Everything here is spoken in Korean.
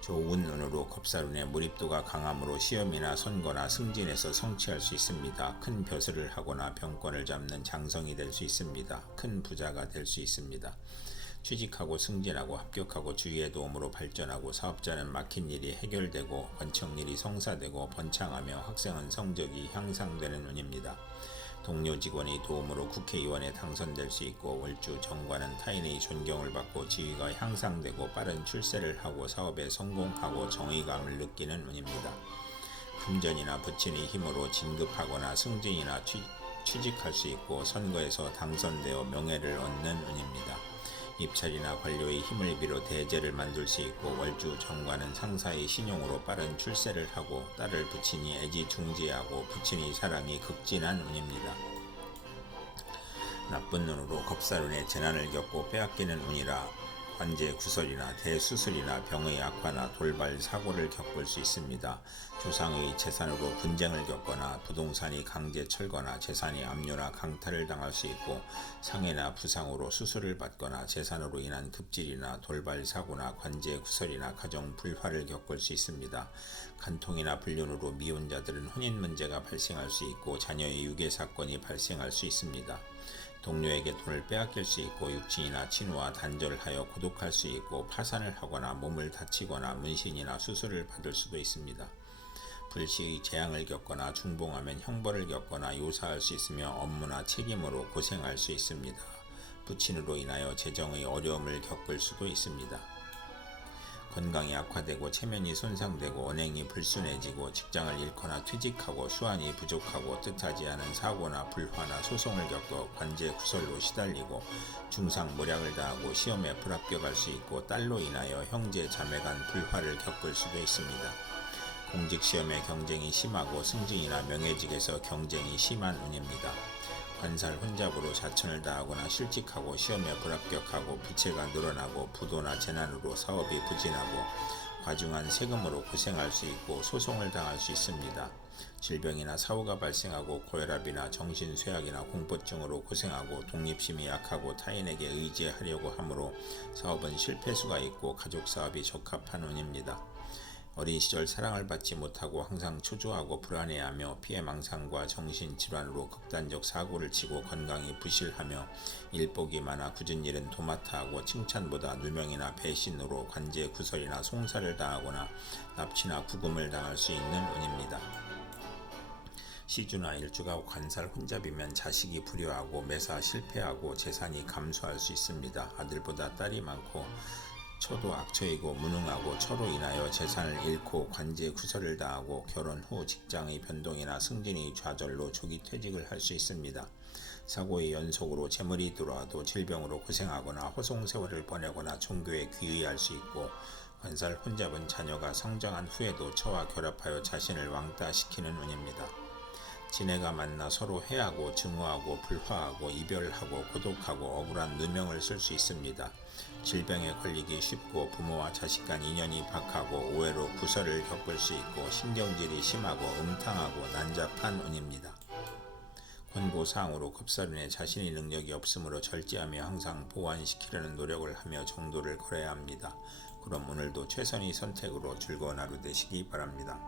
좋은 운으로 겁살운의 몰입도가 강함으로 시험이나 선거나 승진에서 성취할 수 있습니다. 큰 벼슬을 하거나 병권을 잡는 장성이 될 수 있습니다. 큰 부자가 될 수 있습니다. 취직하고 승진하고 합격하고 주위의 도움으로 발전하고 사업자는 막힌 일이 해결되고 번청 일이 성사되고 번창하며 학생은 성적이 향상되는 운입니다. 동료 직원의 도움으로 국회의원에 당선될 수 있고 월주 정관은 타인의 존경을 받고 지위가 향상되고 빠른 출세를 하고 사업에 성공하고 정의감을 느끼는 운입니다. 금전이나 부친의 힘으로 진급하거나 승진이나 취, 취직할 수 있고 선거에서 당선되어 명예를 얻는 운입니다. 입찰이나 관료의 힘을 빌어 대제를 만들 수 있고 월주 정관은 상사의 신용으로 빠른 출세를 하고 딸을 부친이 애지중지하고 부친의 사랑이 극진한 운입니다. 나쁜 눈으로 겁살운에 재난을 겪고 빼앗기는 운이라 관제 구설이나 대수술이나 병의 악화나 돌발 사고를 겪을 수 있습니다. 조상의 재산으로 분쟁을 겪거나 부동산이 강제 철거나 재산이 압류나 강탈을 당할 수 있고 상해나 부상으로 수술을 받거나 재산으로 인한 급질이나 돌발 사고나 관제 구설이나 가정 불화를 겪을 수 있습니다. 간통이나 불륜으로 미혼자들은 혼인 문제가 발생할 수 있고 자녀의 유괴 사건이 발생할 수 있습니다. 동료에게 돈을 빼앗길 수 있고 육친이나 친구와 단절하여 고독할 수 있고 파산을 하거나 몸을 다치거나 문신이나 수술을 받을 수도 있습니다. 불시의 재앙을 겪거나 중봉하면 형벌을 겪거나 요사할 수 있으며 업무나 책임으로 고생할 수 있습니다. 부친으로 인하여 재정의 어려움을 겪을 수도 있습니다. 건강이 악화되고 체면이 손상되고 언행이 불순해지고 직장을 잃거나 퇴직하고 수완이 부족하고 뜻하지 않은 사고나 불화나 소송을 겪어 관제 구설로 시달리고 중상 모략을 당하고 시험에 불합격할 수 있고 딸로 인하여 형제 자매 간 불화를 겪을 수도 있습니다. 공직 시험의 경쟁이 심하고 승진이나 명예직에서 경쟁이 심한 운입니다. 관살 혼잡으로 자천을 다하거나 실직하고 시험에 불합격하고 부채가 늘어나고 부도나 재난으로 사업이 부진하고 과중한 세금으로 고생할 수 있고 소송을 당할 수 있습니다. 질병이나 사고가 발생하고 고혈압이나 정신쇠약이나 공포증으로 고생하고 독립심이 약하고 타인에게 의지하려고 하므로 사업은 실패수가 있고 가족 사업이 적합한 운입니다. 어린 시절 사랑을 받지 못하고 항상 초조하고 불안해하며 피해 망상과 정신질환으로 극단적 사고를 치고 건강이 부실하며 일복이 많아 굳은 일은 도맡아 하고 칭찬보다 누명이나 배신으로 관제 구설이나 송사를 당하거나 납치나 구금을 당할 수 있는 운입니다. 시주나 일주가 관살 혼잡이면 자식이 불효하고 매사 실패하고 재산이 감소할 수 있습니다. 아들보다 딸이 많고 처도 악처이고 무능하고 처로 인하여 재산을 잃고 관제 구설을 당하고 결혼 후 직장의 변동이나 승진의 좌절로 조기 퇴직을 할 수 있습니다. 사고의 연속으로 재물이 들어와도 질병으로 고생하거나 호송 세월을 보내거나 종교에 귀의할 수 있고 관살 혼잡은 자녀가 성장한 후에도 처와 결합하여 자신을 왕따시키는 운입니다. 지네가 만나 서로 해하고 증오하고 불화하고 이별하고 고독하고 억울한 누명을 쓸 수 있습니다. 질병에 걸리기 쉽고 부모와 자식 간 인연이 박하고 오해로 구설을 겪을 수 있고 신경질이 심하고 음탕하고 난잡한 운입니다. 권고사항으로 급살운에 자신의 능력이 없으므로 절제하며 항상 보완시키려는 노력을 하며 정도를 걸어야 합니다. 그럼 오늘도 최선의 선택으로 즐거운 하루 되시기 바랍니다.